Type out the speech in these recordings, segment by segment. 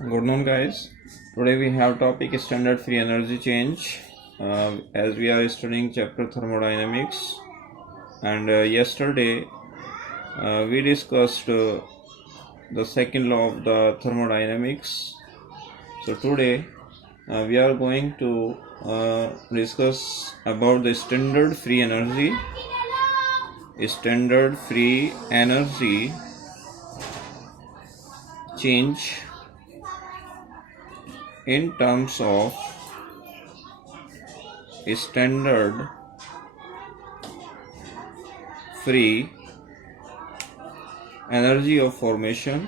Good noon, guys. Today we have topic standard free energy change, as we are studying chapter thermodynamics. And yesterday we discussed the second law of the thermodynamics. So today we are going to discuss about the standard free energy. Standard free energy change in terms of standard free energy of formation.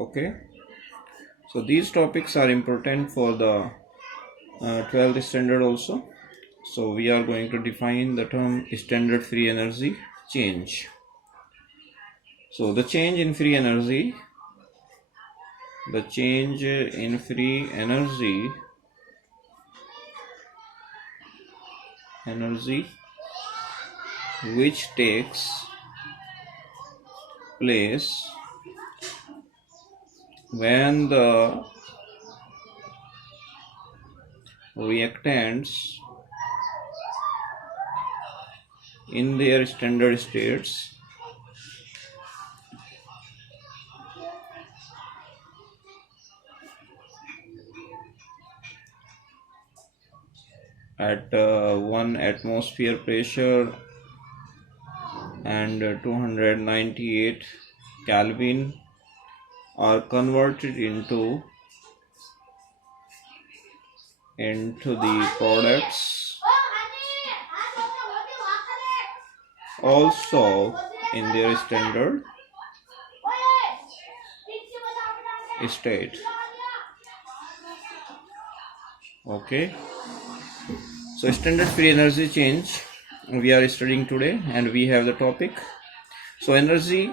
Okay, so these topics are important for the 12th standard also. So we are going to define the term standard free energy change. So the change in free energy, energy which takes place when the reactants in their standard states at 1 atmosphere pressure and 298 Kelvin are converted into the products also in their standard state. Okay, so standard free energy change we are studying today, and we have the topic. So energy,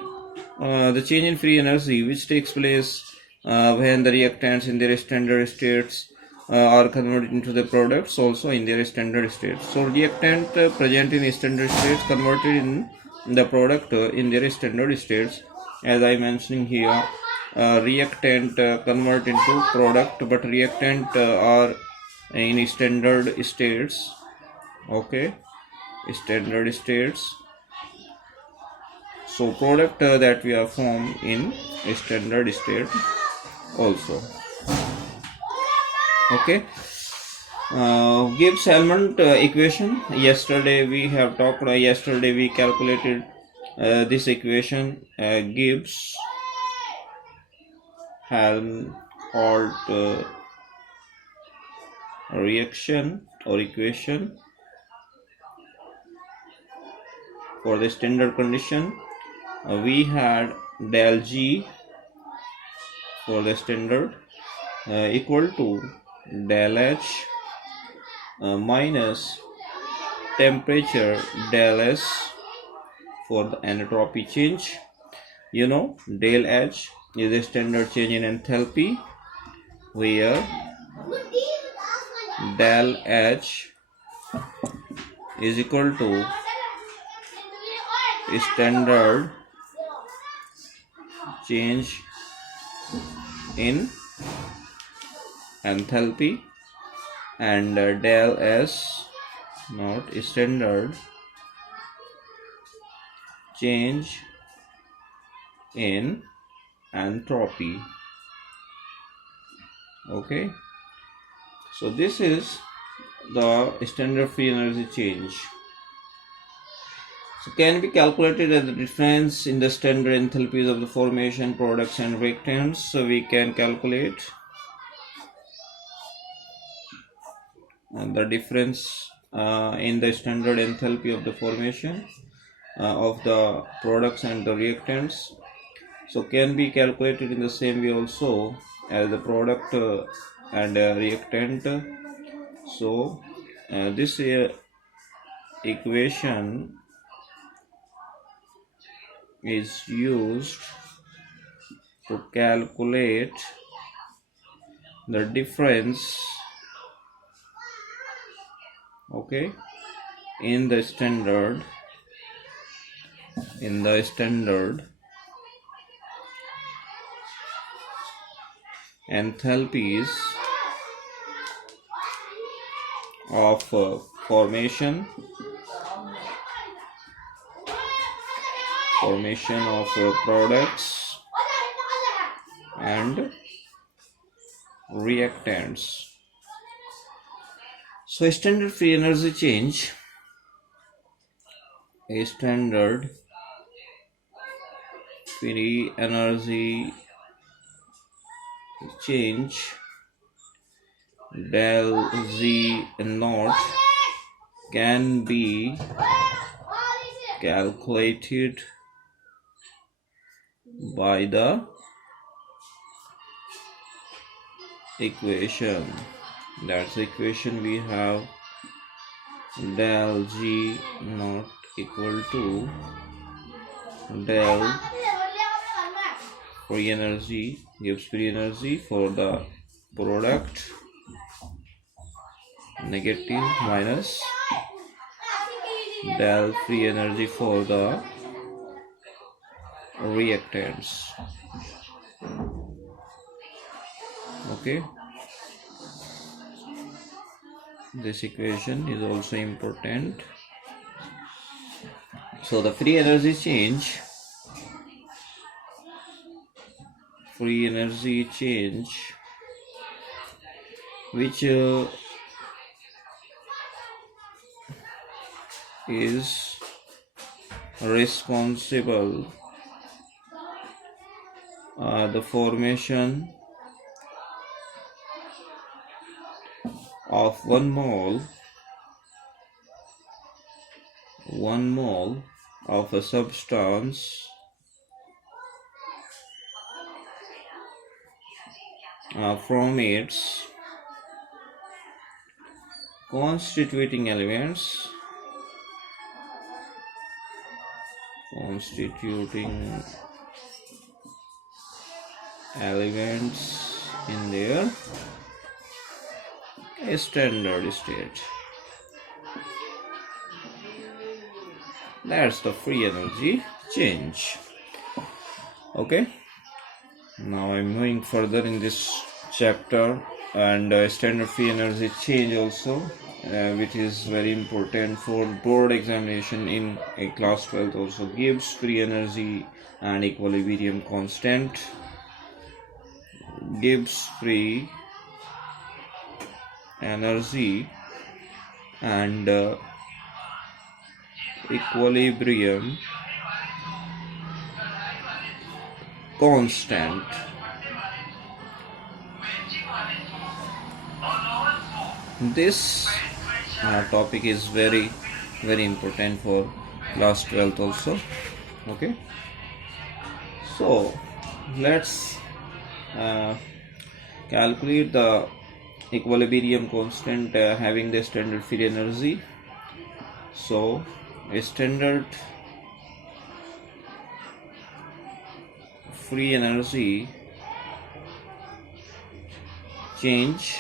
the change in free energy which takes place when the reactants in their standard states are converted into the products also in their standard states. So reactant present in standard states converted in the product in their standard states. As I mentioning here, reactant convert into product, but reactant are in standard states. Okay, standard states. So product that we are formed in a standard state also. Okay, Gibbs element equation. Yesterday we have talked. Yesterday we calculated this equation. Gibbs called reaction or equation for the standard condition. We had del G for the standard equal to del H minus temperature del S for the entropy change. You know, del H is a standard change in enthalpy, where del H is equal to standard change in enthalpy, and del S not standard change in entropy. Okay, so this is the standard free energy change. So can be calculated as the difference in the standard enthalpies of the formation, products and reactants. So we can calculate the difference in the standard enthalpy of the formation of the products and the reactants. So can be calculated in the same way also as the product and reactant. So this equation is used to calculate the difference, okay, in the standard in the standard enthalpies of formation of products and reactants. So standard free energy change, a standard free energy change del Z naught can be calculated by the equation. That's the equation we have, del G naught equal to del free energy, Gibbs free energy for the product, negative, minus del free energy for the reactants. Okay, this equation is also important. So the free energy change which is responsible the formation of 1 mole of a substance from its constituting elements in their standard state. That's the free energy change. Okay, now I'm moving further in this chapter, and standard free energy change also, which is very important for board examination in a class 12 also. Gibbs free energy and equilibrium constant. Gibbs free energy and equilibrium constant. This topic is very important for class 12th also. Okay, so let's calculate the equilibrium constant having the standard free energy. So a standard free energy change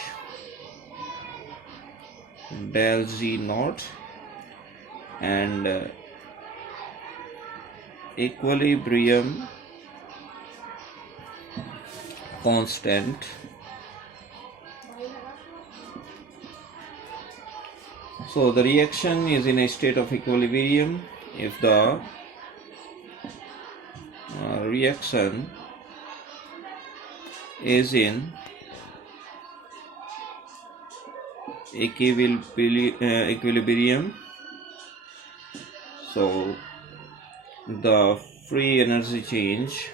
del Z naught and equilibrium constant So the reaction is in a state of equilibrium if the reaction is in equilibrium. So the free energy change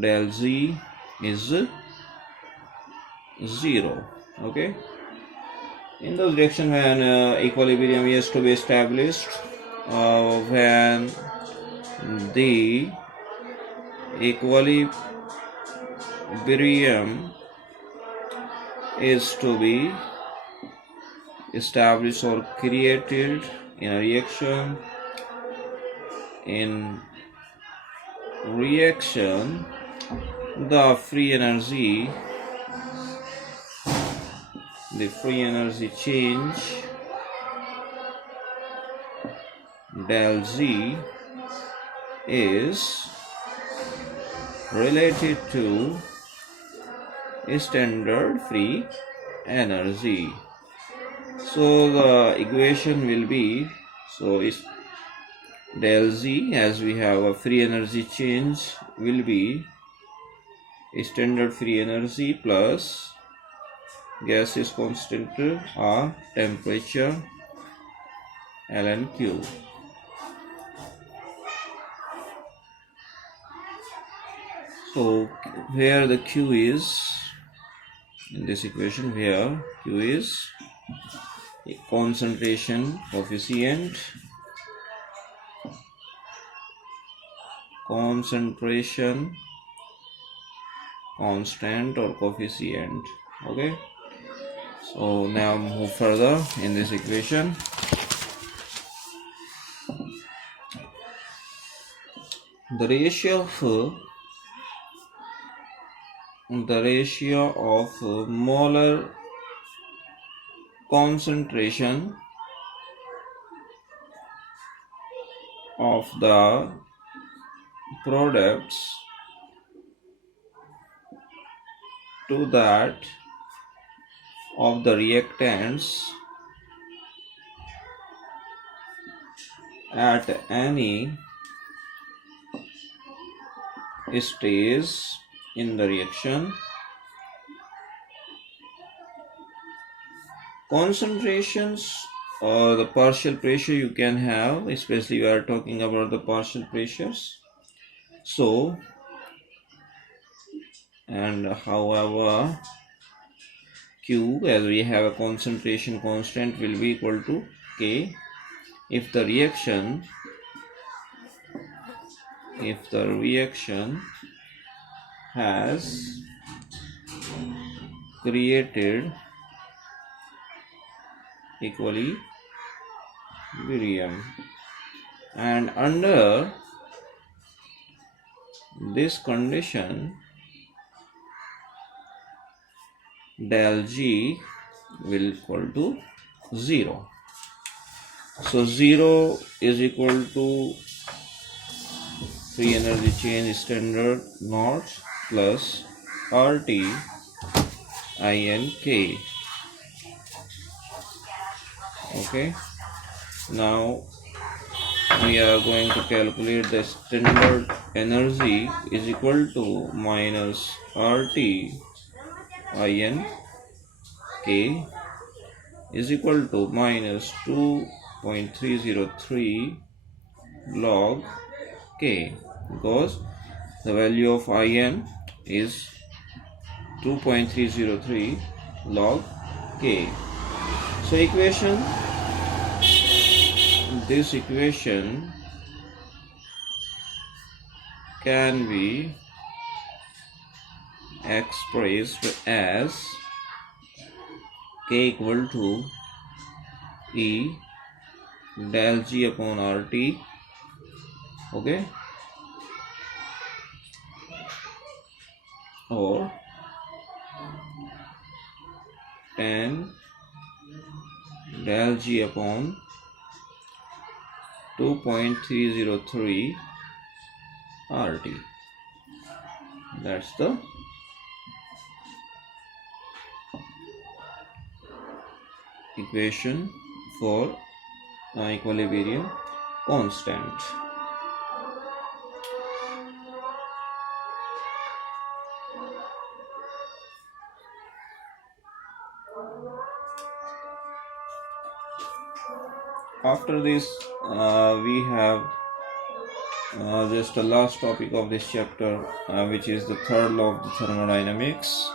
del Z is 0. Okay, in those reaction when equilibrium is to be established, when the equilibrium is to be established or created in a reaction, the free energy the free energy change del Z is related to standard free energy. So the equation will be, so is del Z, as we have a free energy change, will be standard free energy plus gaseous constant R, temperature ln Q. So where the Q is in this equation, where Q is a concentration coefficient, concentration constant or coefficient. Okay, so now move further in this equation. The ratio of molar concentration of the products to that of the reactants at any stage in the reaction. Concentrations or the partial pressure you can have, especially we are talking about the partial pressures. So, and however Q, as we have a concentration constant, will be equal to K if the reaction has created equilibrium, and under this condition del G will equal to 0. So 0 is equal to free energy change standard naught plus RT INK. Okay, now we are going to calculate the standard energy is equal to minus RT INK is equal to minus 2.303 log K, because the value of IN is 2.303 log K. So this equation can be expressed as K equal to E del G upon RT. Okay, or 10 del G upon 2.303 RT. That's the equation for equilibrium constant. After this, we have just the last topic of this chapter, which is the third law of the thermodynamics.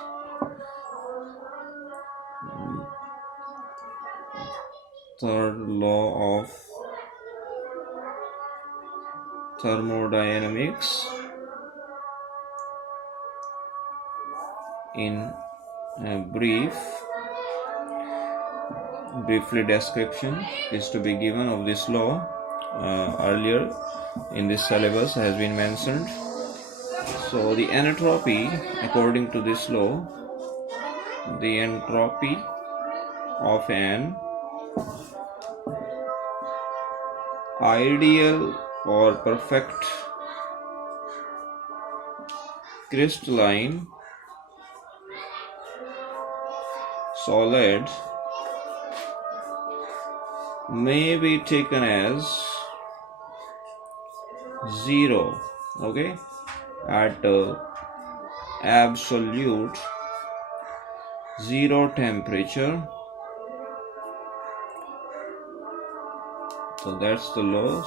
Third law of thermodynamics in a briefly description is to be given of this law. Earlier in this syllabus has been mentioned. So the entropy, according to this law, the entropy of an ideal or perfect crystalline solid may be taken as 0, okay, at absolute 0 temperature. So that's the law.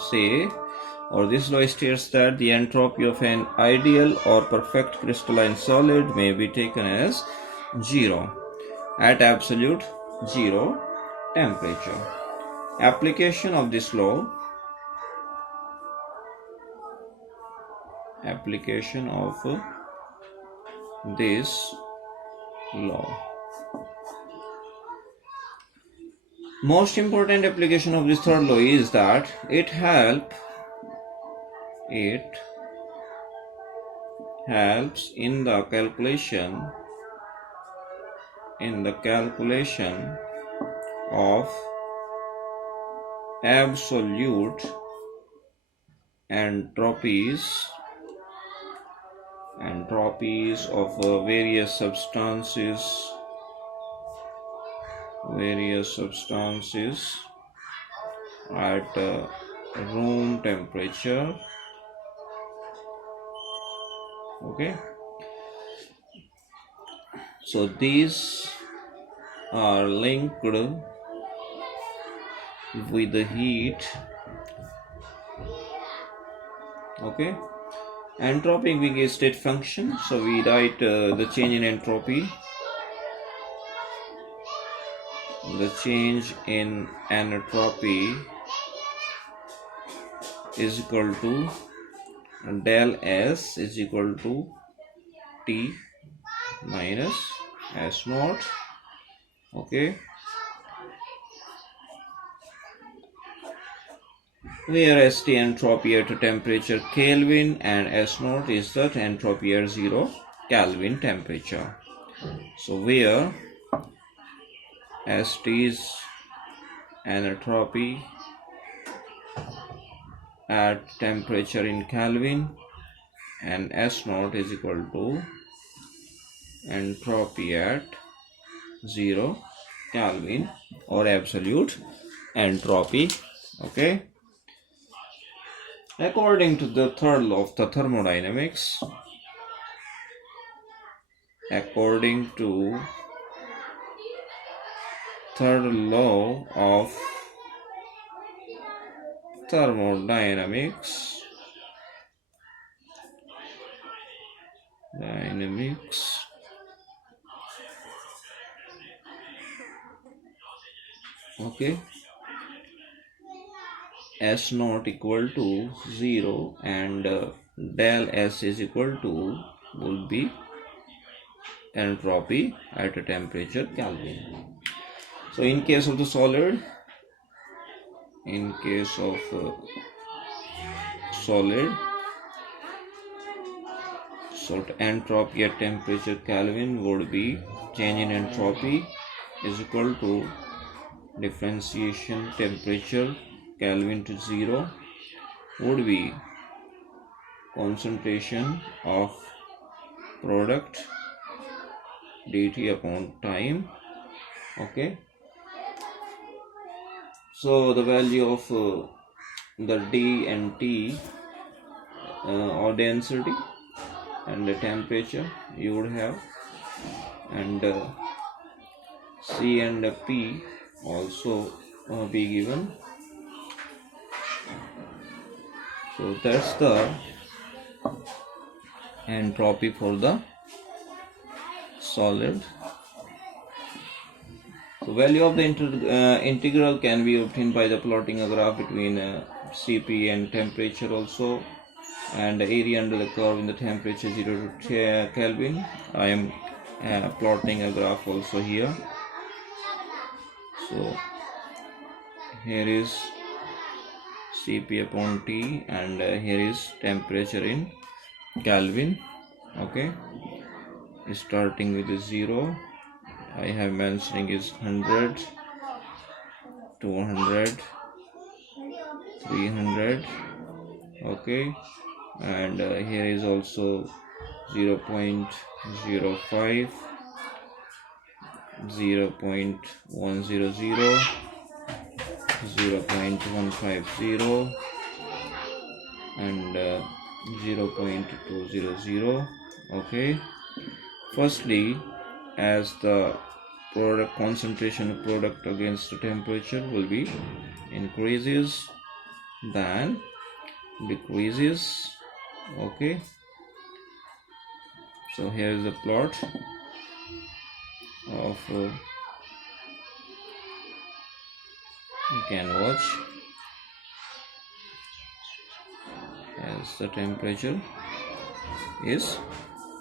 This law states that the entropy of an ideal or perfect crystalline solid may be taken as 0 at absolute 0 temperature. Application of this law. Application of this law. Most important application of this third law is that it helps in the calculation of absolute entropies of various substances at room temperature, okay. So these are linked with the heat, okay. Entropy being a state function, so we write the change in entropy. The change in entropy is equal to del S is equal to T minus S naught, okay, where St entropy at a temperature Kelvin and S naught is the entropy at 0 Kelvin temperature. So where St is entropy at temperature in Kelvin and S naught is equal to entropy at 0 Kelvin or absolute entropy, okay. According to the third law of the thermodynamics, according to third law of thermodynamics, okay, S naught equal to 0 and del S is equal to will be entropy at a temperature Kelvin. So in case of the solid, so entropy at temperature Kelvin would be change in entropy is equal to differentiation temperature Kelvin to 0 would be concentration of product dt upon time, okay. So the value of the d and t or density and the temperature you would have, and C and P also be given. So that's the entropy for the solid. So value of the integral can be obtained by the plotting a graph between Cp and temperature also, and the area under the curve in the temperature 0 to Kelvin. I am plotting a graph also here. So here is Cp upon T and here is temperature in Kelvin, okay. Starting with 0, I have mentioning is 100 200, 300. Okay, and here is also 0.05, 0.100, 0.150, and 0.200. Okay, firstly, as the product concentration of product against the temperature will be increases, then decreases. Okay, so here is the plot of you can watch as the temperature is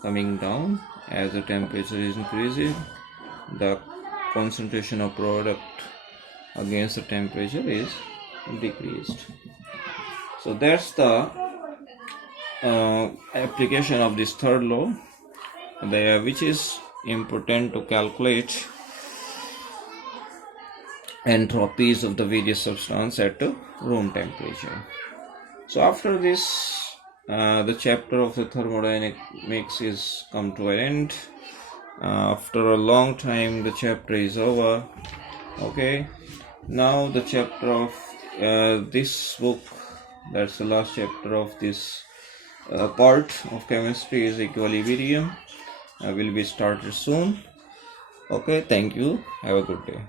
coming down. As the temperature is increasing, the concentration of product against the temperature is decreased. So that's the application of this third law, which is important to calculate entropies of the various substances at room temperature. So after this, the chapter of the thermodynamics is come to an end. After a long time, the chapter is over. Okay, now the chapter of this book, that's the last chapter of this part of chemistry, is equilibrium. Will be started soon. Okay, thank you. Have a good day.